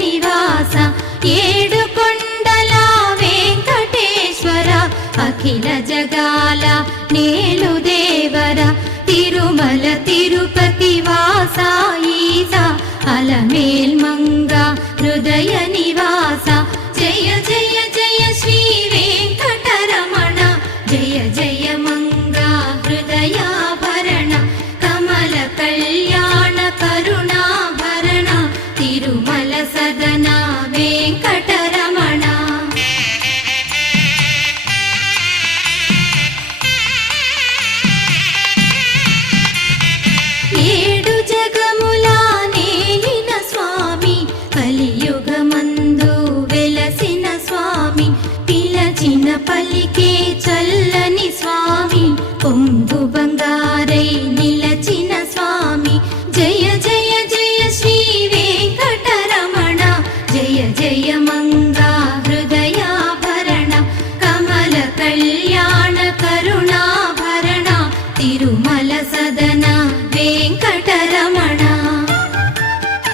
నివాస ఏడుకొండల వెంకటేశ్వర అఖిల జగాల నేలు దేవర తిరుమల తిరుపతి వాస ఈస అలమేల్ మంగ హృదయ నివాస జయ జయ జయ శ్రీ వెంకటరమణ జయ జయ మంగ హృదయాభరణ కమల కళ్యాణ కరుణాభరణ తిరుమల సదన వెంకటరమణ. ఏడు జగముల నేలిన స్వామి కలియుగమందు వెలసిన స్వామి పిలచిన పలికే చల్లని స్వామి పొంగు బంగారై నిలచిన స్వామి జయ జయ జయ శ్రీ వెంకటరమణ జయ జయ మంగా హృదయాభరణ కమల కళ్యాణ కరుణాభరణ తిరుమల